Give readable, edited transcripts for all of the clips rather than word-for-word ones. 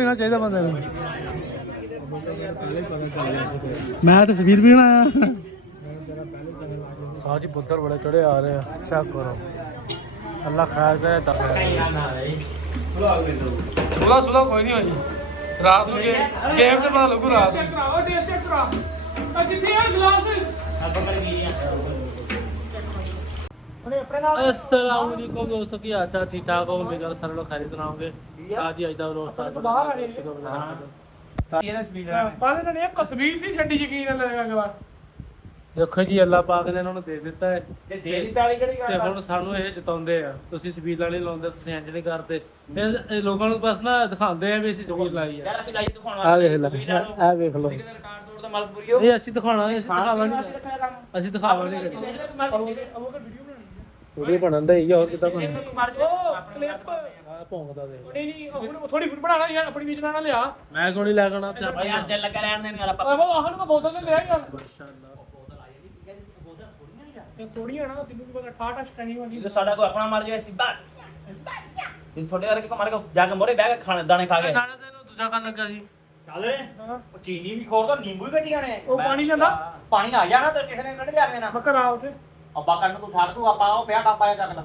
ਪੀਣਾ ਚਾਹੀਦਾ ਬੰਦੇ ਨੂੰ। ਮੈਂ ਤਸਵੀਰ ਵੀ ਬਣਾਇਆ। ਸਾਜੀ ਪੁੱਤਰ ਬੜੇ ਚੜੇ ਆ ਰਹੇ ਆ। ਚੈੱਕ ਕਰੋ। ਅੱਲਾ ਖੈਰ ਕਰੇ। ਸੁਲਾ ਕੋਈ ਨਹੀਂ ਹੋਈ। ਰਾਤ ਨੂੰ ਗੇਮ ਤੇ ਪਤਾ ਲੱਗੂ ਰਾਤ ਨੂੰ। ਕਰਾਓ ਟੇਸਟ ਚੈੱਕ ਕਰਾ। ਆ ਕਿੱਥੇ ਆ ਗਲਾਸ? अस्सलाम वालेकुम दोस्तों की हाल चाल ठीक ठाक हो। मेरे घर सारे लोग खैरियत में होंगे। आज ही आज दा रोज स्टार्ट बाहर आ गए ये ना स्पीड है पाले ने एक तस्वीर नहीं छड्डी यकीन लगेगा अगला देखो जी अल्लाह पाक ने इन्होंने दे दिता है ते देरी ताली कड़ी करदा ते हुन सानू ਇਹ ਜਿਤਾਉਂਦੇ ਆ। ਤੁਸੀਂ ਸਪੀਡ ਵਾਲੀ ਲਾਉਂਦੇ ਤੁਸੀਂ ਇੰਜ ਨਹੀਂ ਕਰਦੇ। ਇਹ ਲੋਕਾਂ ਨੂੰ ਬਸ ਨਾ ਦਿਖਾਉਂਦੇ ਆ ਵੀ ਅਸੀਂ ਸਪੀਡ ਲਾਈ ਆ। ਯਾਰ ਅਸੀਂ ਲਾਈ ਦਿਖਾਉਣਾ ਆ ਵੇਖ ਲੈ ਆ ਵੇਖ ਲਓ ਰਿਕਾਰਡ ਤੋੜ ਦਾ ਮਲਪੁਰੀਓ ਇਹ ਅਸੀਂ ਦਿਖਾਉਣਾ ਅਸੀਂ ਦਿਖਾਵਾਂਗੇ ਅਸੀਂ ਦਿਖਾਵਾਂਗੇ ਵੀਡੀਓ ਬਣਨ ਦਾ ਹੀ ਹੋਰ ਕਿਦਾਂ ਬਣਨਾ ਕਲਿੱਪ ਆ ਭੌਂਕਦਾ ਦੇ ਨਹੀਂ ਹੁਣ ਥੋੜੀ ਫੁੱਟ ਬਣਾਣਾ ਯਾਰ ਆਪਣੀ ਵਿੱਚ ਨਾ ਲਿਆ ਮੈਂ ਕਿਉਂ ਨਹੀਂ ਲੈ ਜਾਣਾ ਤੇ ਯਾਰ ਚੱਲ ਲੱਗਾ ਰਹਿਣ ਦੇ ਨਾਲ ਆਪਾਂ ਉਹ ਆਹਨ ਮੈਂ ਬੋਤਲ ਤੇ ਲਿਆ ਯਾਰ ਮਾਸ਼ਾਅੱਲਾ ਬੋਤਲ ਆ ਜਾਂਦੀ ਠੀਕ ਹੈ ਜੀ ਬੋਤਲ ਥੋੜੀਆਂ ਯਾਰ ਇਹ ਥੋੜੀਆਂ ਨਾ ਤੈਨੂੰ ਵੀ ਪਤਾ ਠਾਠ ਸਟੈਂਡਿੰਗ ਵਾਲੀ ਸਾਡਾ ਕੋਈ ਆਪਣਾ ਮਰ ਜਾਵੇ ਸਿੱਧਾ ਇਹ ਥੋੜੇ ਕਰਕੇ ਕੋ ਮਾਰ ਕੇ ਜਾ ਕੇ ਮੋਰੇ ਬਹਿ ਕੇ ਖਾਣੇ ਦਾਣੇ ਖਾ ਕੇ ਦਾਣੇ ਤੈਨੂੰ ਦੂਜਾ ਕਰਨ ਲੱਗਾ ਸੀ ਚੱਲ ਰੇ ਉਹ ਚੀਨੀ ਵੀ ਖੋਰ ਦੋ ਨਿੰਬੂ ਵੀ ਕੱਟੀਆਂ ਨੇ ਉਹ ਪਾਣੀ ਜਾਂਦਾ ਪਾਣੀ ਆ ਜਾਣਾ ਤੇ ਕਿਸੇ ਨੇ ਕੱਢ ਲਿਆ ਨਾ ਮੈਂ ਕਰਾ ਉੱਥੇ ਅੱਬਾ ਕਰਨ ਤੂੰ ਛੱਡ ਤੂੰ ਆਪਾਂ ਉਹ ਪਿਆ ਡੱਬਾ ਚੱਕ ਲੈ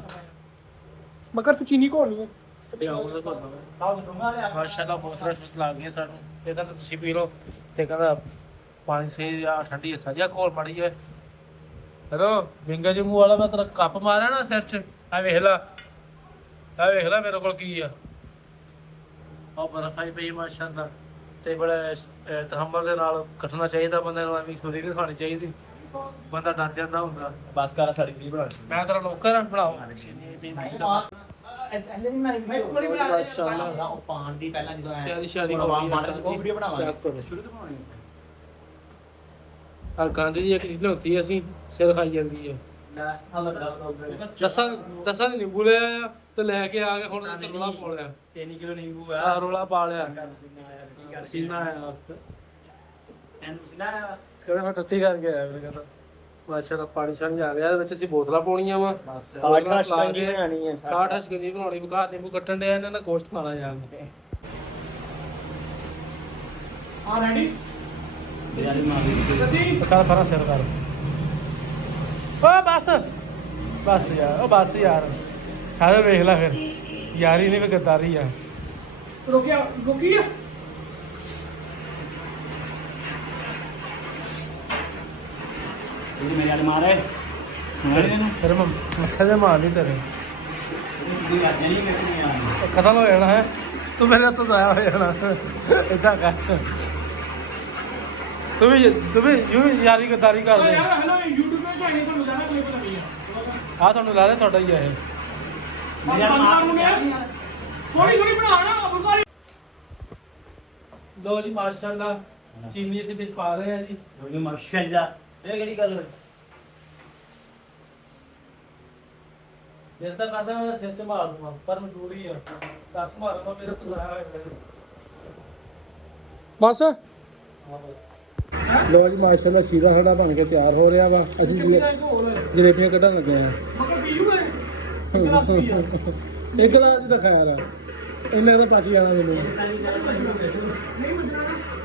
ਮਗਰ ਤੂੰ ਚੀਨੀ ਘੋਲਣੀ ਹੈ ਮਾਸ਼ਾਅੱਲਾ ਬਹੁਤ ਰਸ ਲੱਗ ਗਿਆ ਸਾਨੂੰ ਇਹ ਕਹਿੰਦਾ ਤੁਸੀਂ ਪੀ ਲਓ ਤੇ ਕਹਿੰਦਾ ਪਾਣੀ ਸਹੀ ਆ ਠੰਡੀ ਹੈ ਸਾਜਾ ਘੋਲ ਮੜੀ ਹੈ ਹੈਲੋ ਵਿੰਗਾ ਜੀ ਮੂੰਹ ਵਾਲਾ ਮੈਂ ਤੇਰਾ ਕੱਪ ਮਾਰਿਆ ਨਾ ਸਿਰ 'ਚ ਆ ਵੇਖ ਲੈ ਮੇਰੇ ਕੋਲ ਕੀ ਆ ਉਹ ਬਰਫ ਆਈ ਪਈ ਮਾਸ਼ਾਅੱਲਾ ਤੇ ਬੜਾ ਤਹਮਲ ਦੇ ਨਾਲ ਕੱਟਣਾ ਚਾਹੀਦਾ ਬੰਦੇ ਨੂੰ ਐਵੇਂ ਸੁਰੀ ਨਹੀਂ ਖਾਣੀ ਚਾਹੀਦੀ ਬੰਦਾ ਡਰ ਜਾਂਦਾ ਹੁੰਦਾ ਬਸ ਕਰ ਸਾਡੀ ਵੀਡੀਓ ਬਣਾ ਮੈਂ ਤੇਰਾ ਨੌਕਰ ਬਣਾਓ ਮੈਂ ਥੋੜੀ ਬਣਾ ਮਾਸ਼ਾਅੱਲਾ ਉਹ ਪਾਣ ਦੀ ਪਹਿਲਾਂ ਜਦੋਂ ਪਿਆਰੀ ਸ਼ਾਦੀ ਉਹ ਵੀਡੀਓ ਬਣਾਵਾਂਗੇ ਸ਼ੁਰੂ ਤੋਂ ਬਣਾਉਣੀ ਆ ਗਾਂਧੀ ਦੀ ਇੱਕ ਚੀਜ਼ ਲਿਆਉਂਦੀ ਅਸੀਂ ਸਿਰ ਖਾਈ ਜਾਂਦੀ ਹੈ ਦਸਾਂ ਦੀ ਨਿੰਬੂ ਲੈ ਆਇਆ ਤੇ ਲੈ ਕੇ ਆ ਕੇ ਹੁਣ ਤੇ ਰੋਲਾ ਪਾ ਲਿਆ 3 ਕਿਲੋ ਨਿੰਬੂ ਆ ਰੋਲਾ ਪਾ ਲਿਆ ਸੀਨਾ ਆਇਆ ਕਿਹੜਾ ਟੱਟੀ ਕਰਕੇ ਆਇਆ ਮੇਰੇ ਕਹਿੰਦਾ ਮਾਸ਼ਾਅੱਲਾ ਪਾਣੀ ਸ਼ਾਨੀ ਆ ਗਿਆ ਇਹਦੇ ਵਿੱਚ ਅਸੀਂ ਬੋਤਲਾਂ ਪਾਉਣੀਆਂ ਵਾ ਕਾਠ ਸ਼ਕੰਜੀ ਬਣਾਉਣੀ ਹੈ ਕਾਠ ਸ਼ਕੰਜੀ ਬਣਾਉਣੀ ਬੁਖਾਰ ਨਿੰਬੂ ਕੱਟਣ ਡਿਆ ਇਹਨਾਂ ਨੇ ਗੋਸ਼ਤ ਖਾਣਾ ਜਾ ਕੇ ਆ ਰੈਡੀ ਬਿਰਿਆਨੀ ਮਾਰ ਅਸੀਂ ਪਤਾ ਫਰਾ ਸਿਰ ਕਰ ਓ ਬਸ ਯਾਰ ਓ ਬਸ ਯਾਰ ਸਾਰੇ ਵੇਖ ਲੈ ਫਿਰ ਯਾਰੀ ਨਹੀਂ ਵੀ ਗੱਦਾਰੀ ਆ ਰੁਕੀ ਆ ਇਹ ਮੇਰੇ ਵਾਲੇ ਮਾਰੇ ਫਿਰ ਮੈਂ ਮੱਥੇ ਦੇ ਮਾਰ ਨਹੀਂ ਤੇਰੇ ਖਤਮ ਹੋ ਜਾਣਾ ਹੈ ਤੂੰ ਮੇਰੇ ਤੋਂ ਜ਼ਾਇਆ ਹੋ ਜਾਣਾ ਇਦਾਂ ਕਰ ਤੂੰ ਵੀ ਯੂ ਯਾਰੀ ਗੱਦਾਰੀ ਕਰਦੇ ਯਾਰ ਹਲੋ YouTube ਤੇ ਚਾਹੀਏ ਸਾਨੂੰ ਜਾਣਾ ਕਲਿੱਪ ਲੱਗੀ ਆ ਤੁਹਾਨੂੰ ਲਾ ਦੇ ਤੁਹਾਡਾ ਹੀ ਆ ਇਹ ਯਾਰ ਮਾਰ ਥੋੜੀ ਬਣਾਣਾ ਬੁਖਾਰੀ ਲੋ ਜੀ ਮਾਸ਼ਾਅੱਲਾ ਚੀਨੀ ਦੇ ਵਿੱਚ ਪਾ ਰਹੇ ਆ ਜੀ ਲੋ ਜੀ ਮਾਸ਼ਾਅੱਲਾ ਇਹ ਕਿਹੜੀ ਗੱਲ ਹੋਈ ਜੇ ਤਾਂ ਕਰਦਾ ਮੈਂ ਸਿਰ 'ਚ ਮਾਰ ਦੂੰਗਾ ਪਰ ਮਜਬੂਰੀ ਆ ਦੱਸ ਮਾਰਨਾ ਮੇਰੇ ਤੋਂ ਜ਼ਾਇਆ ਹੋਇਆ ਬਸ ਹਾਂ ਬਸ ਲੋ ਜੀ ਮਾਸ਼ਾਅੱਲਾ ਸ਼ੀਰਾ ਸਾਡਾ ਬਣ ਕੇ ਤਿਆਰ ਹੋ ਰਿਹਾ ਵਾ ਅਸੀਂ ਜਲੇਬੀਆਂ ਕੱਢਣ ਲੱਗੇ ਆ ਇੱਕ ਗਲਾਸ ਹੀ ਤਾਂ ਖੈਰ ਆ ਇਹਨੇ ਤਾਂ ਪਚ ਜਾਣਾ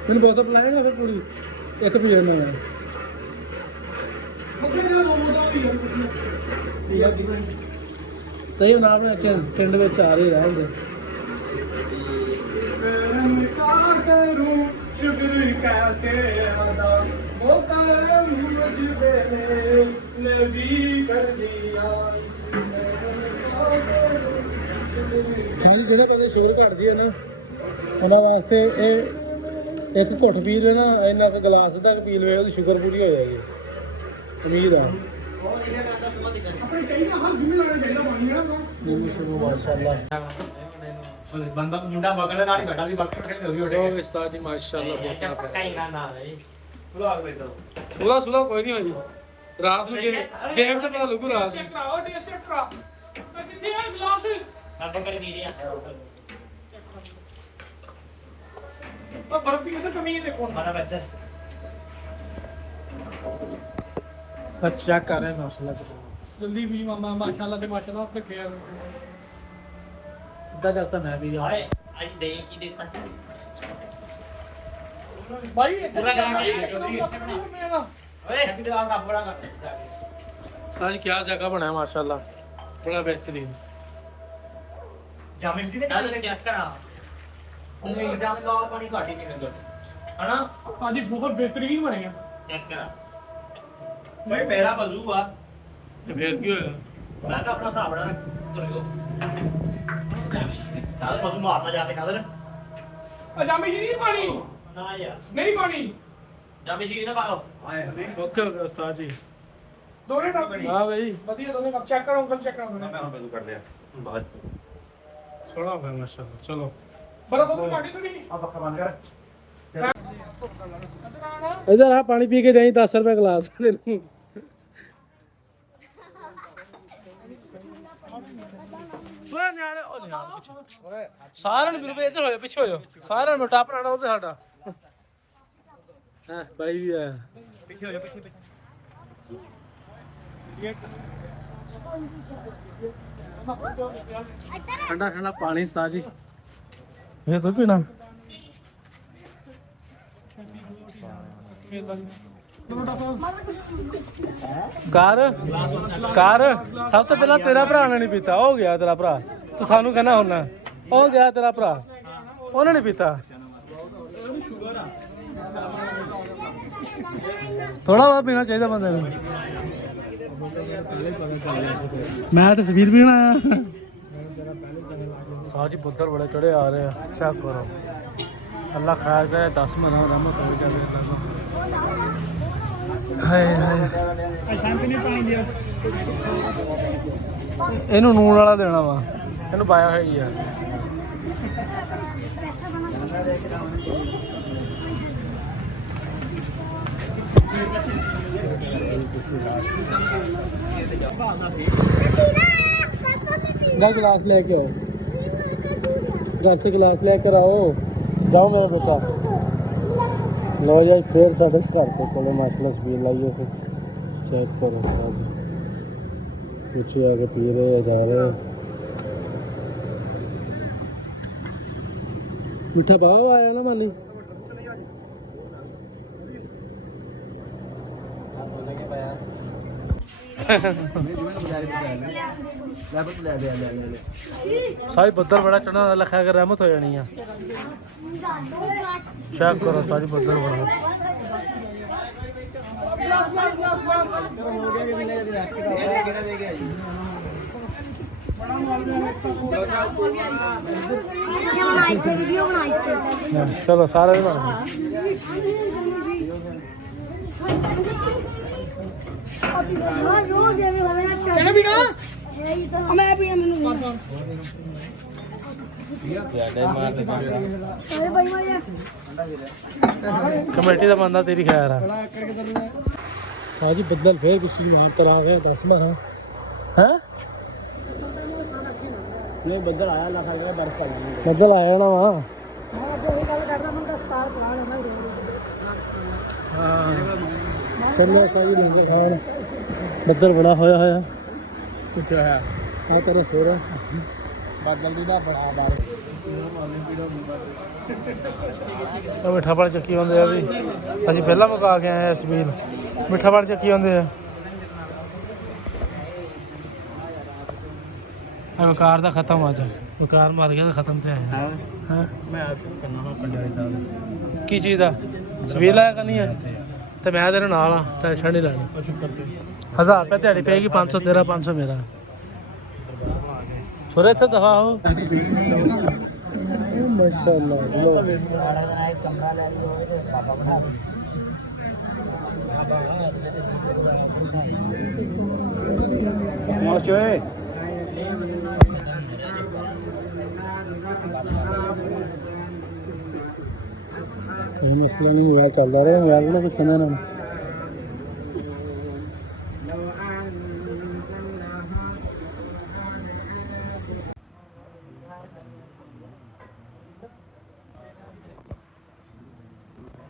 ਮੈਨੂੰ ਬੋਤਲ ਪਿਲਾਏਗਾ ਫਿਰ ਪੂਰੀ ਇੱਕ ਪੀ ਲੈਣਾ ਮੈਂ ਤੈਨੂੰ ਨਾਮ ਲੈ ਕੇ ਪਿੰਡ ਵਿੱਚ ਆ ਰਹੇ ਰਹਿੰਦੇ ਸ਼ੁਕਰ ਕੈਸੇ ਅਦਾ ਉਹ ਕਰ ਮੁਝ ਦੇ ਨਬੀ ਕਰ ਦਿਆ ਜਿਹੜੇ ਬੰਦੇ ਸ਼ੁਗਰ ਘਟਦੀ ਹੈ ਨਾ ਉਹਨਾਂ ਵਾਸਤੇ ਇਹ ਇੱਕ ਘੁੱਟ ਪੀ ਲੈ ਨਾ ਇੰਨਾ ਕੁ ਗਲਾਸ ਤੱਕ ਪੀ ਲਵੇ ਉਹਦੀ ਸ਼ੂਗਰ ਪੂਰੀ ਹੋ ਜਾਏਗੀ ਉਮੀਦ ਆ ਮਾਸ਼ਾਅੱਲਾ ਬੰਦਾ ਮੁੰਡਾ ਬਗਲ ਨਾਲ ਹੀ ਬੈਠਾ ਸੀ ਬਾਕੀ ਬੈਠੇ ਹੋ ਗਏ ਉਹ ਉਸਤਾਦ ਜੀ ਮਾਸ਼ਾਅੱਲਾ ਬਹੁਤ ਪੱਕਾ ਹੀ ਨਾ ਰਹੀ ਸੁਲਾਗ ਵੇ ਦੋ ਸੁਲਾ ਕੋਈ ਨਹੀਂ ਹੋਈ ਰਾਤ ਨੂੰ ਗੇਮ ਤੇ ਪਤਾ ਲੱਗੂ ਰਾਤ ਨੂੰ ਕਰਾਓ ਟੇਸਟ ਕਰਾ ਕਿੱਥੇ ਆ ਗਲਾਸ ਆਪਾਂ ਕਰ ਵੀ ਰਿਆ ਉਹ ਬਰਫੀ ਕਿਤੇ ਕਮੀ ਹੈ ਦੇਖੋ ਮਾਰਾ ਬੱਚਾ अच्छा कर रहे हैं माशाल्लाह जल्दी भी मामा माशाल्लाह ते माशाल्लाह अपने खेल इतना करता मैं भी आई दे की देखा ਭਾਈ ਪੂਰਾ ਕਰਾਂਗੇ ਓਏ ਹੈਪੀ ਦਿਵਾਲੀ ਦਾ ਬੜਾ ਕਰ ਸਾਰੀ ਕੀ ਜਗ੍ਹਾ ਬਣਾਇਆ ਮਾਸ਼ਾਅੱਲਾ ਬੜਾ ਬਿਹਤਰੀਨ ਜਾਮੇ ਦੀ ਨਾਲ ਚੈੱਕ ਕਰਾ ਉਹ ਜਾਮੇ ਦਾ ਪਾਣੀ ਘੱਟ ਹੀ ਨਹੀਂ ਮਿਲਦਾ ਹਨਾ ਹਾਂਜੀ ਬਹੁਤ ਬਿਹਤਰੀਨ ਬਣਿਆ ਚੈੱਕ ਕਰਾ ਭਾਈ ਮੇਰਾ ਬਜ਼ੂ ਆ ਤੇ ਫੇਰ ਕੀ ਹੋਇਆ ਮੈਂ ਤਾਂ ਆਪਣਾ ਹਿਸਾਬ ਨਾਲ ਤੁਰਿਓ ਨਾਲ ਬਜ਼ੂ ਮਾਰਨਾ ਜਾ ਕੇ ਨਜ਼ਰ ਜਾਮੇ ਜੀ ਨਹੀਂ ਪਾਣੀ ਨਾ ਯਾਰ ਨਹੀਂ ਪਾਣੀ ਜਾਮੇ ਸ਼ੀਰੀ ਨਾ ਪਾਓ ਆਏ ਓਕੇ ਓਕੇ ਉਸਤਾਦ ਜੀ ਦੋਨੇ ਕੱਪ ਹਾਂ ਭਾਈ ਵਧੀਆ ਦੋਨੇ ਕੱਪ ਚੈੱਕ ਕਰੋ ਅੰਕਲ ਚੈੱਕ ਕਰੋ ਮੈਂ ਹੁਣ ਬਦੂ ਕਰ ਲਿਆ ਬਹੁਤ ਸੋਹਣਾ ਹੋਇਆ ਮਾਸ਼ਾਅੱਲਾ ਚਲੋ ਬੜਾ ਬਹੁਤ ਪਾਣੀ ਤੋਂ ਨਹੀਂ ਆ ਪੱਖਾ ਬੰਦ ਕਰ ਇਧਰ ਆ ਪਾਣੀ ਪੀ ਕੇ ਜਾਈ 10 ਰੁਪਏ ਗਲਾਸ ਤੈਨੂੰ ਓਏ ਨਿਆਣੇ ਉਹ ਨਿਆਣੇ ਸਾਰਿਆਂ ਨੂੰ ਵੀਰੋ ਇੱਧਰ ਹੋਇਓ ਪਿੱਛੇ ਹੋਇਓ ਸਾਰਿਆਂ ਨੂੰ ਟੱਪ ਲੈਣਾ ਉਹ ਤੇ ਸਾਡਾ ਹਾਂ ਭਾਈ ਵੀ ਆਇਆ ਪਿੱਛੇ ਹੋ ਜਾ ਪਿੱਛੇ ਪਿੱਛੇ ਠੰਡਾ ਠੰਡਾ ਪਾਣੀ ਸਾਜੀ ਇਹ ਤੋਂ ਪੀਣਾ ਕਰ ਸਭ ਤੋਂ ਪਹਿਲਾਂ ਤੇਰਾ ਭਰਾ ਨੇ ਨਹੀਂ ਪੀਤਾ ਹੋ ਗਿਆ ਤੇਰਾ ਭਰਾ ਤੂੰ ਸਾਨੂੰ ਕਹਿਣਾ ਹੁੰਨਾ ਹੋ ਗਿਆ ਤੇਰਾ ਭਰਾ ਉਹਨੇ ਨਹੀਂ ਪੀਤਾ ਥੋੜਾ ਬਹੁਤ ਪੀਣਾ ਚਾਹੀਦਾ ਬੰਦੇ ਨੂੰ ਮੈਂ ਤਸਵੀਰ ਵੀ ਬਣਾਇਆ ਸਾਜੀ ਪੁੱਤਰ ਬੜੇ ਚੜੇ ਆ ਰਹੇ ਆ ਚੈੱਕ ਕਰੋ ਅੱਲਾ ਖੈਰ ਕਰੇ 10 ਮਹੀਨਾ ਰਹਿਮਤ ਹੋ ਜਾਵੇ ਅੱਲਾ ਹਾਏ ਹਾਏ ਸ਼ਾਂਤੀ ਨਹੀਂ ਪਾਣੀ ਦਿਓ ਇਹਨੂੰ ਨੂਣ ਵਾਲਾ ਦੇਣਾ ਵਾ ਇਹਨੂੰ ਪਾਇਆ ਹੋਇਆ ਹੀ ਆ जा गिलास लेके आओ घर से गिलास लेकर आओ जाओ मेरा बेटा लो जाए फिर साढ़े घर के को माशाल्लाह स्पीड लाइए से चेक करो कुछ आगे पी रहे जा रहे मीठा भाव आया ना मानी सारी बदल बड़ा चढ़ा लिखा कर रहमत हो जानी है चेक करो सारी बदल बड़ा चलो सारे भी बना रोज एवं होवे ना चल भी ना मैं भी मैंने अरे भाई मारिया कमेटी का बंदा तेरी खैर है हाँ जी बदल फिर किसी मार तर आ गए 10 मारा हैं नहीं बदल आया ना खाली बर्फ बदल आया ना वहाँ चलो सही लेंगे खैर बदल बड़ा होया होया कुछ है हाँ तेरा सो रहा बादल भी ना बड़ा बार मिठा पानी ਚੱਕੀ ਹੁੰਦੇ ਆ ਵੀ ਅਸੀਂ ਪਹਿਲਾਂ ਮੁਕਾ ਕੇ ਆਏ ਸਬੀਲ ਮਿੱਠਾ ਪਾਣੀ ਚੱਕੀ ਹੁੰਦੇ ਆ ਵਕਾਰ ਦਾ ਖਤਮ ਆ ਜਾ ਵਕਾਰ ਮਾਰ ਗਿਆ ਤਾਂ ਖਤਮ ਤੇ ਆਇਆ ਹਾਂ ਮੈਂ ਆਪ ਕਰਨਾ ਵਾ ਪੰਡਾਰੀ ਦਾ ਕੀ ਚੀਜ਼ ਦਾ ਸਬੀਲ ਆਇਆ ਕਰਨੀ ਹੈ ਤੇ ਮੈਂ ਤੇਰੇ ਨਾਲ ਆ ਟੈਨਸ਼ਨ ਨਹੀਂ ਲੈਣੀ 1000 ਰੁਪਏ ਦਿਹਾੜੀ ਪਏਗੀ 500 ਤੇਰਾ 500 ਮੇਰਾ ਛੋਰੇ ਇੱਥੇ ਦਫਾ ਹੋ ਮਾਸ਼ਾਅੱਲਾ ਲੋ ਕਮਰਾ ਲੈ ਲਿਓ ਪਾਪਾ ਬਣਾ ਮਾਸ਼ਾਅੱਲਾ ਇਹ ਮਸਲਾ ਨਹੀਂ ਮੋਬਾਈਲ ਚੱਲਦਾ ਰਿਹਾ ਮੋਬਾਈਲ ਨਾਲ ਕੁਝ ਕਰਨਾ ਨਾ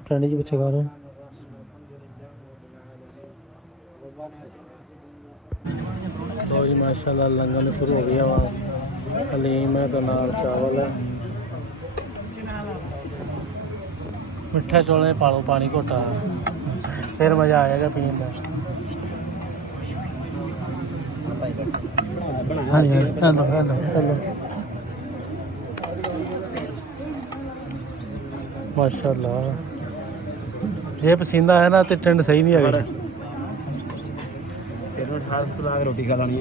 ਟਾਣੀ ਜੀ ਪਿੱਛੇ ਕਰ ਲੋ ਜੀ ਮਾਸ਼ਾਅੱਲਾ ਲੰਗਰ ਸ਼ੁਰੂ ਹੋ ਗਿਆ ਵਾ ਹਲੀਮ ਹੈ ਤੇ ਨਾਲ ਚਾਵਲ ਹੈ ਮਿੱਠੇ ਚੌਲੇ ਪਾ ਲਓ ਪਾਣੀ ਘੋਟਾ, ਫਿਰ ਮਜ਼ਾ ਆ ਜਾਏਗਾ ਪੀਣ ਦਾ। ਹਾਂਜੀ ਹੈਲੋ ਹੈਲੋ ਹੈਲੋ ਮਾਸ਼ਾਅੱਲਾ। ਜੇ ਪਸੀਨਾ ਆਇਆ ਨਾ ਤੇ ਟਿੰਡ ਸਹੀ ਨਹੀਂ ਆਏਗੀ। ਰੋਟੀ ਖਾ ਲਾਣੀ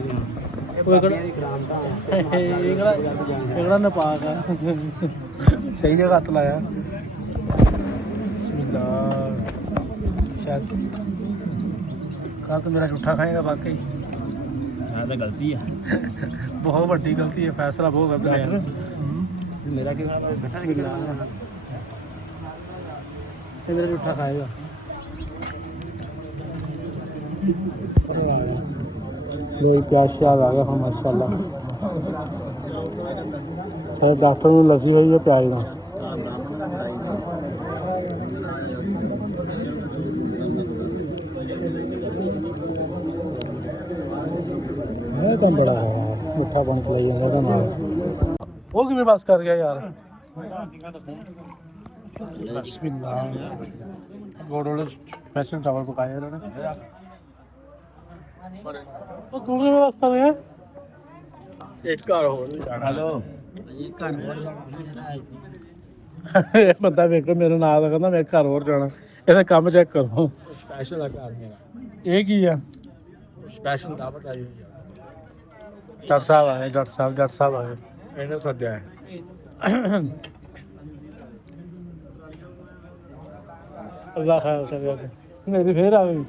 ਇਹੜਾ ਨਪਾਕ ਆ, ਸਹੀ ਜਗ੍ਹਾ ਹੱਥ ਲਾਇਆ। ਬਿਸਮਿल्लाह। ਸ਼ਾਇਦ ਕੱਲ ਤੋਂ ਮੇਰਾ ਝੂਠਾ ਖਾਏਗਾ ਵਾਕਈ। ਆ ਤਾਂ ਗਲਤੀ ਆ, ਬਹੁਤ ਵੱਡੀ ਗਲਤੀ ਹੈ, ਫੈਸਲਾ ਬਹੁਤ ਗਲਤ ਲਿਆ। ਮੇਰਾ ਕੀ ਤੇ ਮੇਰਾ ਝੂਠਾ ਖਾਏਗਾ। लोग प्याज श्याज आ गया हाँ माशाल्लाह। शायद डॉक्टर ने लसी हुई है प्याज का। कम बड़ा है मिठा पानी चलाई जाएगा ना। वो कि मेरे पास कर गया यार। बिस्मिल्लाह। गोडोले स्पेशल चावल पकाए इन्होंने। ਉਹ ਤੂੰ ਕਿਵੇਂ ਵਾਸਤਾ ਹੋਇਆ? ਇੱਕ ਘਰ ਹੋਰ ਨਹੀਂ ਜਾਣਾ। ਹੈਲੋ ਇਹ ਘਰ ਹੋਰ ਜਾਣਾ। ਇਹ ਬੰਦਾ ਵੇਖੋ ਮੇਰੇ ਨਾਲ ਦਾ ਕਹਿੰਦਾ ਮੈਂ ਘਰ ਹੋਰ ਜਾਣਾ। ਇਹਦਾ ਕੰਮ ਚੈੱਕ ਕਰੋ। ਸਪੈਸ਼ਲ ਆ ਘਰ ਮੇਰਾ। ਇਹ ਕੀ ਆ? ਸਪੈਸ਼ਲ ਦਾਵਤ ਆਈ ਹੋਈ ਆ। ਡਾਕਟਰ ਸਾਹਿਬ ਆਏ, ਡਾਕਟਰ ਸਾਹਿਬ ਆਏ। ਇਹਨੇ ਸੱਦਿਆ ਹੈ। ਅੱਲਾਹ ਖੈਰ ਕਰੇ। ਮੇਰੀ ਫੇਰ ਆ ਗਈ।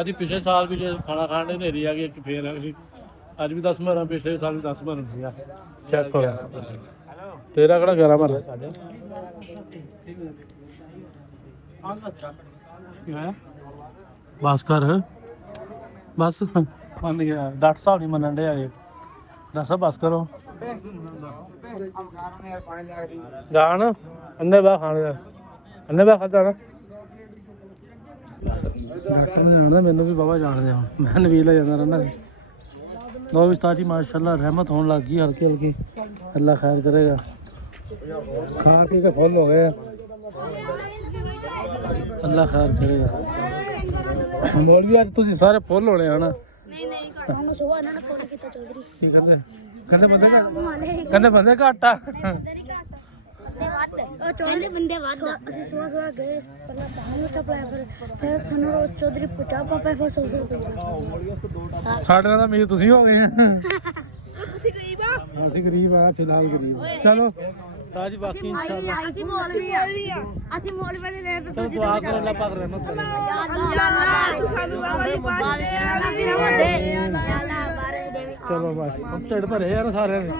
ਅੱਜ ਪਿਛਲੇ ਸਾਲ ਵੀ ਜੇ ਖਾਣਾ ਖਾਣ ਦੇ ਹਨੇਰੀ ਆ ਗਈ, ਇੱਕ ਫੇਰ ਆ ਗਈ। ਅੱਜ ਵੀ 10 ਮਾਰਾਂ, ਪਿਛਲੇ ਸਾਲ ਵੀ 10 ਮਾਰਾਂ ਸੀ। ਚੈੱਕ ਕਰੋ। ਤੇਰਾ ਕਿਹੜਾ 11 ਮਾਰਾਂ ਸਾਡੇ? ਬਸ ਕਰ ਬਸ ਮੰਨ ਗਿਆ। ਡਾਕਟਰ ਸਾਹਿਬ ਨਹੀਂ ਮੰਨਣ ਦੇ ਆਏ। ਡਾਕਟਰ ਸਾਹਿਬ ਬਸ ਕਰੋ। ਜਾਣ ਅੰਨੇ ਬਾ ਖਾਣੇ ਦਾ ਅੰਨੇ ਬਾ ਖਾਦਾ ਨਾ। ਡਾਕਟਰ ਨੇ ਜਾਣਦਾ, ਮੈਨੂੰ ਵੀ ਬਾਬਾ ਜਾਣਦੇ ਹੁਣ। ਮੈਂ ਨਵੀਲ ਹੋ ਜਾਂਦਾ ਰਹਿੰਦਾ। ਲੋ ਵੀ ਉਸਤਾਦ ਜੀ ਮਾਸ਼ਾਅੱਲਾ ਰਹਿਮਤ ਹੋਣ ਲੱਗ ਗਈ ਹਲਕੀ ਹਲਕੀ। ਅੱਲਾ ਖੈਰ ਕਰੇਗਾ। ਖਾ ਪੀ ਕੇ ਫੁੱਲ ਹੋ ਗਏ। ਅੱਲਾ ਖੈਰ ਕਰੇਗਾ। ਮੌਲਵੀ ਅੱਜ ਤੁਸੀਂ ਸਾਰੇ ਫੁੱਲ ਹੋਣੇ ਹਨ। ਨਹੀਂ ਸਾਨੂੰ ਸੁਬਾਹ ਇਹਨਾਂ ਨੇ ਫੋਨ ਕੀਤਾ ਚੌਧਰੀ। ਕੀ ਕਹਿੰਦੇ? ਕਹਿੰਦੇ ਬੰਦੇ ਘੱਟ ਆ। ਕਹਿੰਦੇ ਬੰਦੇ ਵੱਧ। ਅਸੀਂ ਸੁਬਾਹ ਗਏ, ਪਹਿਲਾਂ ਪਾਣੀ ਟਪਾਇਆ, ਫਿਰ ਸਾਨੂੰ ਰੋਜ਼ ਚੌਧਰੀ ਪੁੱਛਾ ਪਾਪਾ ਫਿਰ 100 ਰੁਪਏ। ਸਾਡੇ ਨਾਲ ਤਾਂ ਅਮੀਰ ਤੁਸੀਂ ਹੋ ਗਏ ਆ। ਤੁਸੀਂ ਗਰੀਬ ਆ। ਅਸੀਂ ਗਰੀਬ ਆ, ਫਿਲਹਾਲ ਗਰੀਬ। ਚਲੋ ਸਾਜੀ ਬਾਕੀ ਇਨਸ਼ਾਅੱਲਾ ਅਸੀਂ ਮੌਲਵੀ ਆ। ਅਸੀਂ ਮੌਲਵੀ ਦੇ ਲੈ ਚਲੋ ਦੁਆ ਕਰੋ ਅੱਲਾਹ ਪਾਕ ਰਹਿਮਤ ਕਰੇ। ਤੂੰ ਸਾਨੂੰ ਬਾਬਾ ਦੀ ਬਾਤ ਦੇ। ਚਲੋ ਬਸ ਹੁਣ ਢਿੱਡ ਭਰੇ ਯਾਰ ਸਾਰਿਆਂ ਦੇ।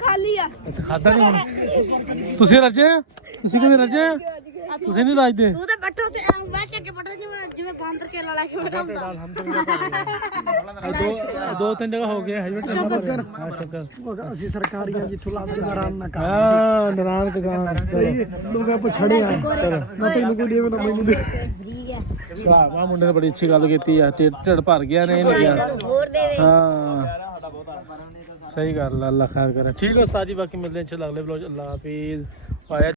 ਖਾਲੀ ਆ ਇੱਥੇ ਖਾਦਾ ਨਹੀਂ ਹੁਣ। ਤੁਸੀਂ ਰੱਜੇ? ਤੁਸੀਂ ਕਿਵੇਂ ਰੱਜੇ? ਤੁਸੀਂ ਨਹੀਂ ਰੱਜਦੇ? ਤੂੰ ਤਾਂ ਬੈਠੋ ਤੇ ਬੈਠ ਕੇ ਬੈਠੋ ਜਿਵੇਂ ਬਾਂਦਰ ਕੇ ਲਾ ਕੇ ਬੈਠਾ ਹੁੰਦਾ। ਦੋ ਤਿੰਨ ਜਗ੍ਹਾ ਹੋ ਗਏ ਹਜੇ ਸ਼ੁਕਰ। ਅਸੀਂ ਸਰਕਾਰੀਆਂ ਜਿੱਥੋਂ ਲੱਭ ਕੇ ਨਾਰਾਨ ਨਾ ਕਰ। ਹਾਂ ਨਰਾਨ ਦੁਕਾਨ ਲੋਕਾਂ ਪਛੜੇ ਆ। ਮੈਂ ਤੈਨੂੰ ਕੋਈ ਦੇਵੇ ਨਾ ਮੈਨੂੰ ਦੇ। ਭਰਾਵਾ ਮੁੰਡੇ ਨੇ ਬੜੀ ਅੱਛੀ ਗੱਲ ਕੀਤੀ ਆ। ਢਿੱਡ ਭਰ ਗਿਆ ਨੇ ਇਹ ਨਹੀਂ ਗਿਆ। ਹੋਰ ਦੇ ਦੇ। ਹਾਂ ਸਹੀ ਗੱਲ ਆ। ਅੱਲਾ ਖੈਰ ਕਰੇ। ਠੀਕ ਹੈ ਉਸਤਾਦ ਜੀ, ਬਾਕੀ ਮਿਲਦੇ ਹਾਂ ਇੰਸ਼ਾਅੱਲਾ ਅਗਲੇ ਵਲੋਗ। ਅੱਲਾ ਹਾਫਿਜ਼।